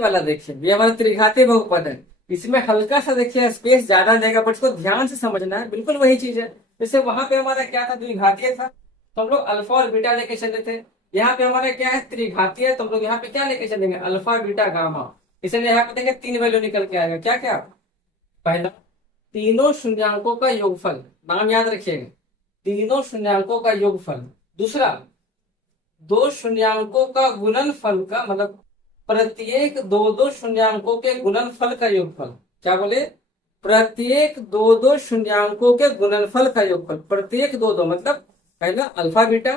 वाला देखिए, ये हमारा त्रिघातीय बहुपद है। इसमें हल्का सा देखिए स्पेस ज्यादा देगा, बट इसको ध्यान से समझना है, बिल्कुल वही चीज है। जैसे वहां पे हमारा क्या था, द्विघातीय था, तो हम लोग अल्फा और बीटा लेके चले थे। यहाँ पे हमारा क्या है, त्रिघातीय है, तो हम लोग यहाँ पे क्या लेके चलेंगे, अल्फा बीटा गामा। इसलिए यहाँ पे देखें 3 वैल्यू निकल के आएगा, क्या क्या। पहला, तीनों शून्यंकों का योगफल, नाम याद रखिएगा, तीनों शून्यंकों का योगफल। दूसरा, दो शून्यंकों का गुणनफल का मतलब प्रत्येक दो दो शून्यंकों के गुणनफल का योगफल। क्या बोले, प्रत्येक दो दो शून्यंकों के गुणनफल का योगफल। प्रत्येक दो दो मतलब पहला अल्फा बीटा,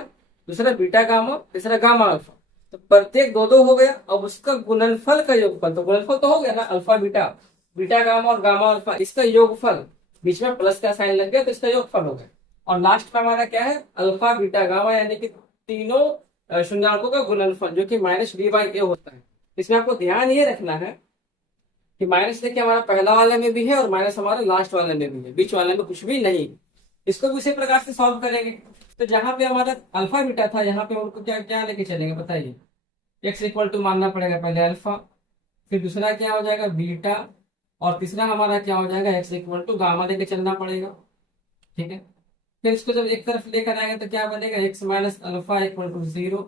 दूसरा बीटा गामा, तीसरा गामा अल्फा। तो प्रत्येक दो दो हो गया, अब उसका गुणनफल का योगफल, तो गुणनफल तो हो गया ना, अल्फा बीटा, बीटा गामा और गामा अल्फा, इसका योगफल। बीच में प्लस का साइन लग गया तो इसका योगफल हो गया। और लास्ट में हमारा क्या है, अल्फा बीटा गामा, यानी कि तीनों शून्यंकों का गुणनफल, जो कि -b/a होता है। इसमें आपको ध्यान ये रखना है कि माइनस देखिए हमारा पहला वाले में भी है और माइनस हमारा लास्ट वाले में भी है, बीच वाले में कुछ भी नहीं। इसको भी उसी प्रकार से सॉल्व करेंगे। तो जहां पे हमारा अल्फा बीटा था, यहाँ पे उनको क्या क्या लेके चलेंगे बताइए। एक्स इक्वल टू मानना पड़ेगा पहले अल्फा, फिर दूसरा क्या हो जाएगा बीटा, और तीसरा हमारा क्या हो जाएगा, एक्स इक्वल टू गामा लेके चलना पड़ेगा। ठीक है, फिर इसको जब एक तरफ लेकर आएंगे तो क्या बनेगा, x minus alpha equal to 0।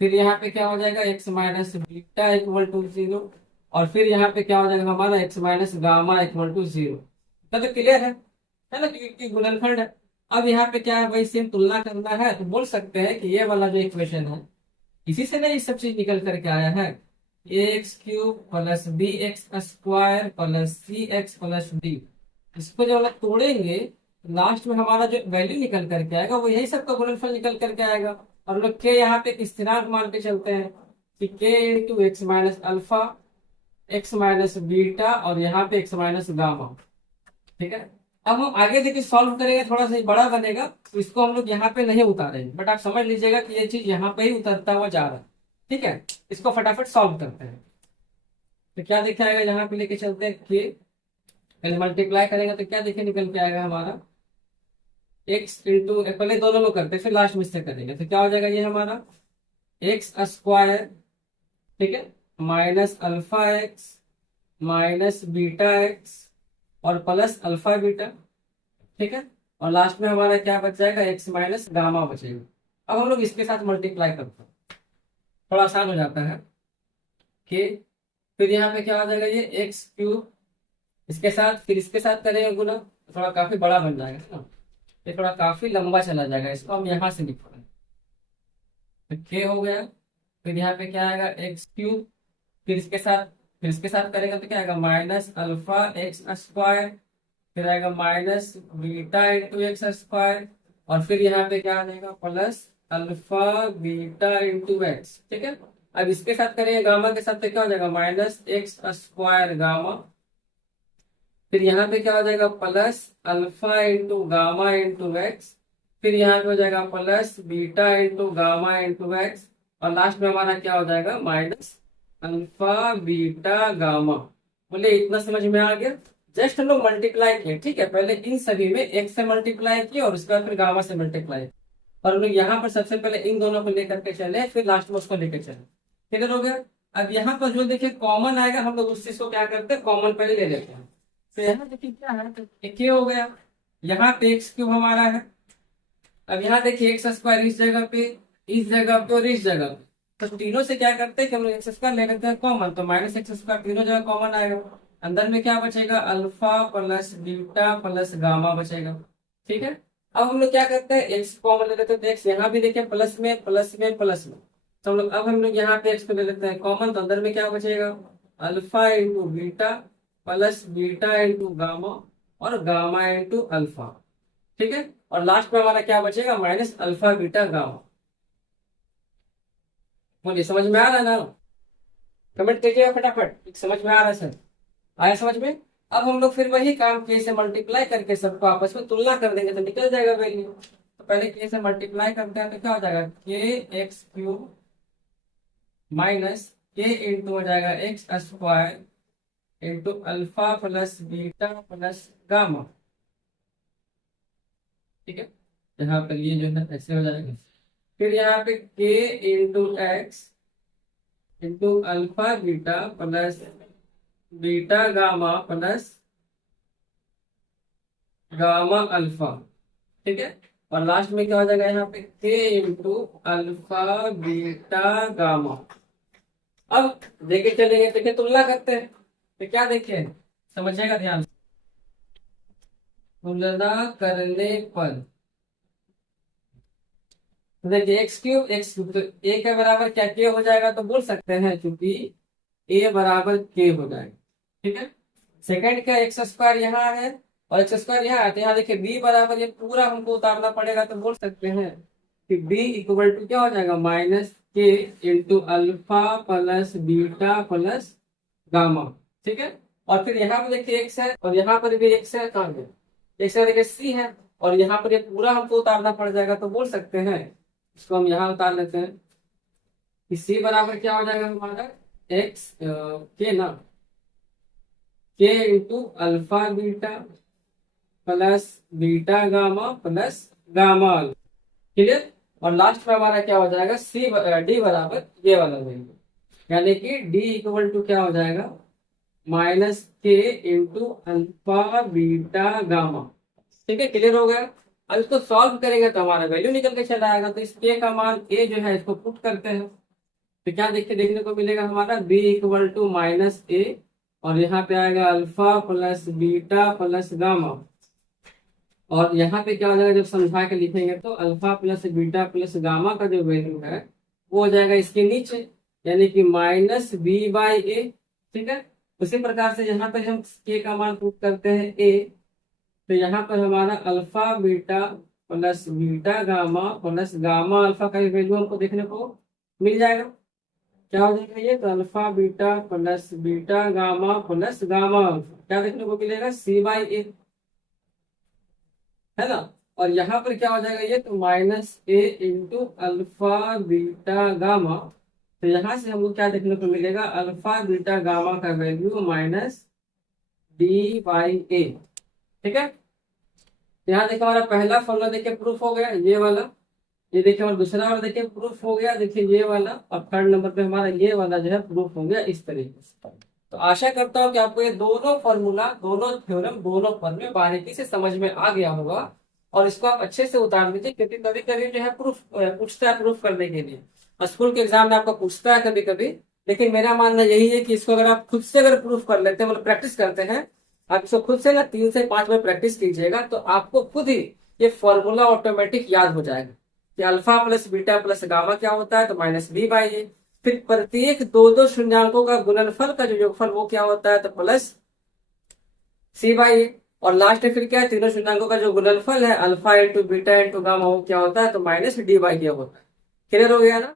फिर यहाँ पे क्या हो जाएगा, x minus beta equal to 0। और फिर यहाँ पे क्या हो जाएगा हमारा, x minus gamma equal to 0। तो क्लियर है ना, क्योंकि गुणनखंड है। अब यहाँ पे क्या है, वही सेम तुलना करना है, तो बोल सकते हैं कि ये वाला जो इक्वेशन है, इसी से ना ये सब चीज निकल करके आया है। a x³ plus bx² plus c x+d, इसको जब हम लोग तोड़ेंगे, लास्ट में हमारा जो वैल्यू निकल करके आएगा वो यही सबका गुणनफल निकल करके आएगा। और हम लोग के यहाँ पे एक स्थिरांक मान के चलते हैं कि k into x minus alpha, x minus beta, और यहाँ पे एक्स माइनस गामा। ठीक है, अब हम आगे देखिए सॉल्व करेंगे, थोड़ा सा बड़ा बनेगा, तो इसको हम लोग यहाँ पे नहीं उतारेंगे, बट आप समझ लीजिएगा कि ये चीज यहाँ पे ही उतरता हुआ जा रहा है। ठीक है, इसको फटाफट सॉल्व करते हैं। तो क्या दिख आएगा, यहाँ पे लेके चलते हैं कि पहले मल्टीप्लाई करेंगे तो क्या देखिए निकल के आएगा हमारा, एक्स इंटू, पहले दोनों में करते हैं फिर लास्ट में से करेंगे, तो क्या हो जाएगा ये हमारा x², ठीक है, minus alpha x minus beta x और प्लस अल्फा बीटा। ठीक है, और लास्ट में हमारा क्या बच जाएगा, एक्स माइनस गामा बचेगा। अब हम लोग इसके साथ मल्टीप्लाई करते हैं, थोड़ा आसान हो जाता है कि फिर यहाँ पे क्या हो जाएगा, ये x³ इसके साथ, फिर इसके साथ करेंगे गुना, तो थोड़ा काफी बड़ा बन जाएगा है ना, ये थोड़ा काफी लंबा चला जाएगा, इसको हम यहाँ से लिखेंगे। तो k हो गया, फिर यहाँ पे क्या आएगा, x³, फिर इसके साथ करेंगे तो क्या आएगा, माइनस अल्फा x², फिर आएगा माइनस बीटा इंटू x², और फिर यहाँ पे क्या आ जाएगा, plus alpha beta into x. ठीक है, अब इसके साथ करेंगे गामा के साथ तो क्या हो जाएगा, -x² गामा, फिर यहाँ पे क्या हो जाएगा, plus alpha into gamma into x, फिर यहाँ पे हो जाएगा plus beta into gamma into x, और लास्ट में हमारा क्या हो जाएगा, माइनस अल्फा बीटा गामा। बोले इतना समझ में आ गया। जस्ट हम लोग मल्टीप्लाई किए, ठीक है, पहले इन सभी में एक से मल्टीप्लाई किया और उसके बाद फिर गामा से मल्टीप्लाई, और हम लोग यहाँ पर सबसे पहले इन दोनों को लेकर के चले, फिर लास्ट में उसको लेकर चले। क्लियर हो गया। अब यहाँ पर जो देखिए कॉमन आएगा, हम लोग उस चीज को क्या करते हैं, कॉमन पहले ले लेते हैं। तो यहाँ देखिए क्या है, तो एक हो गया, यहाँ पे x³ हमारा है। अब यहाँ देखिए x² इस जगह पे और इस जगह पे, तो तीनों से क्या करते हैं कि हम लोग x² ले लेते हैं कॉमन, तो -x² तीनों जगह कॉमन आएगा। अंदर में क्या बचेगा, alpha plus beta plus gamma बचेगा। ठीक है, अब हम लोग क्या करते हैं, x कॉमन ले लेते हैं, तो x यहाँ भी देखिए प्लस में प्लस में प्लस में, तो हम लोग अब हम लोग यहाँ पे x को ले लेते हैं कॉमन, तो अंदर में क्या बचेगा, alpha into beta plus beta into gamma और गामा इंटू अल्फा। ठीक है, और लास्ट में हमारा क्या बचेगा, माइनस अल्फा बीटा गामा। मुझे समझ में आ रहा है ना, कमेंट कीजिएगा फटाफट, समझ में आ रहा है सर, आया समझ में। अब हम लोग फिर वही काम के से मल्टीप्लाई करके सबको आपस में तुलना कर देंगे तो निकल जाएगा वैल्यू। तो पहले के से मल्टीप्लाई करते हैं तो क्या हो जाएगा, k(x³ माइनस k इंटू हो जाएगा x² into alpha plus beta plus gamma. ठीक है, यहाँ पर ये जो है ऐसे हो जाएगा, फिर यहाँ पे k into x into alpha beta plus beta gamma plus gamma alpha. ठीक है। और लास्ट में क्या हो जाएगा यहाँ पे के इंटू अल्फा बीटा गामा। अब देखे चलेंगे, देखिए तुलना करते हैं तो क्या देखें, समझिएगा ध्यान से। तुलना करने पर तो देखिए एक्स क्यूब तो ए के बराबर क्या के हो जाएगा, तो बोल सकते हैं क्योंकि ए बराबर के हो जाएगा। ठीक है। सेकंड क्या एक्स स्क्वायर यहाँ है और एक्स स्क्वायर यहाँ है, तो यहाँ देखिए बी बराबर, ये पूरा हमको उतारना पड़ेगा, तो बोल सकते हैं कि बी इक्वल टू क्या हो जाएगा माइनस के into alpha plus beta plus gamma. ठीक है। और फिर यहाँ पर देखिए एक्स है और यहाँ पर भी एक्स है, कहाँ है एक्स है, देखिए सी है और यहाँ पर ये पूरा हमको उतारना पड़ जाएगा, तो बोल सकते हैं इसको हम यहाँ उतार लेते हैं कि सी बराबर क्या हो जाएगा हमारा एक्स के ना के into alpha beta plus beta gamma plus gamma. Clear. और लास्ट में हमारा क्या हो जाएगा सी डी बराबर ये वाला लेंगे, यानी कि डी इक्वल टू क्या हो जाएगा माइनस के इंटू अल्फा बीटा गामा। ठीक है। क्लियर हो गया। अब इसको सॉल्व करेंगे तो हमारा वैल्यू निकल के चला आएगा, तो इस के का मान ए जो है इसको पुट करते हैं तो क्या देखने को मिलेगा हमारा बी इक्वल टू माइनस ए और यहाँ पे आएगा alpha plus beta plus gamma. और यहाँ पे क्या हो जाएगा जब समझा के लिखेंगे तो alpha plus beta plus gamma का जो वैल्यू है वो हो जाएगा इसके नीचे, यानी कि माइनस बी बाई ए। ठीक है। उसी प्रकार से यहाँ पे हम के का मान पुट करते हैं ए, तो यहाँ पर हमारा alpha beta plus beta gamma plus gamma alpha का वैल्यू हमको देखने को मिल जाएगा। क्या हो जाएगा ये, तो alpha beta plus beta gamma plus gamma alpha क्या देखने को मिलेगा सी बाई ए, है ना। और यहाँ पर क्या हो जाएगा ये, तो माइनस ए इंटू अल्फा बीटा गामा। तो यहाँ से हमको क्या देखने को मिलेगा अल्फा बीटा गामा का वैल्यू माइनस डी बाई ए। ठीक है। यहाँ देखिए हमारा पहला फॉर्मूला देखिए प्रूफ हो गया ये वाला, ये देखिए हमारा दूसरा वाला देखिए प्रूफ हो गया, देखिए ये वाला। अब थर्ड नंबर पे हमारा ये वाला जो है प्रूफ हो गया इस तरीके से। तो आशा करता हूँ कि आपको ये दोनों फॉर्मूला दोनों थ्योरम दोनों फॉर्मूले बारीकी से समझ में आ गया होगा और इसको आप अच्छे से उतार लीजिए, क्योंकि कभी कभी जो है प्रूफ पूछता है प्रूफ करने के लिए, और स्कूल के एग्जाम में आपको पूछता है कभी कभी। लेकिन मेरा मानना यही है कि इसको अगर आप खुद से अगर प्रूफ कर लेते हैं, मतलब प्रैक्टिस करते हैं, आप इसको खुद से ना 3 से 5 बार प्रैक्टिस कीजिएगा तो आपको खुद ही ये फॉर्मूला ऑटोमेटिक याद हो जाएगा कि alpha plus beta plus gamma क्या होता है, तो माइनस बी बाई ए। फिर प्रत्येक दो दो शून्यंकों का गुणनफल का जो योगफल वो क्या होता है, तो प्लस सी बाई ए। और लास्ट में फिर क्या है, तीनों शून्यंकों का जो गुणनफल है alpha into beta into gamma वो क्या होता है, तो माइनस डी बाई ए होता है। क्लियर हो गया ना।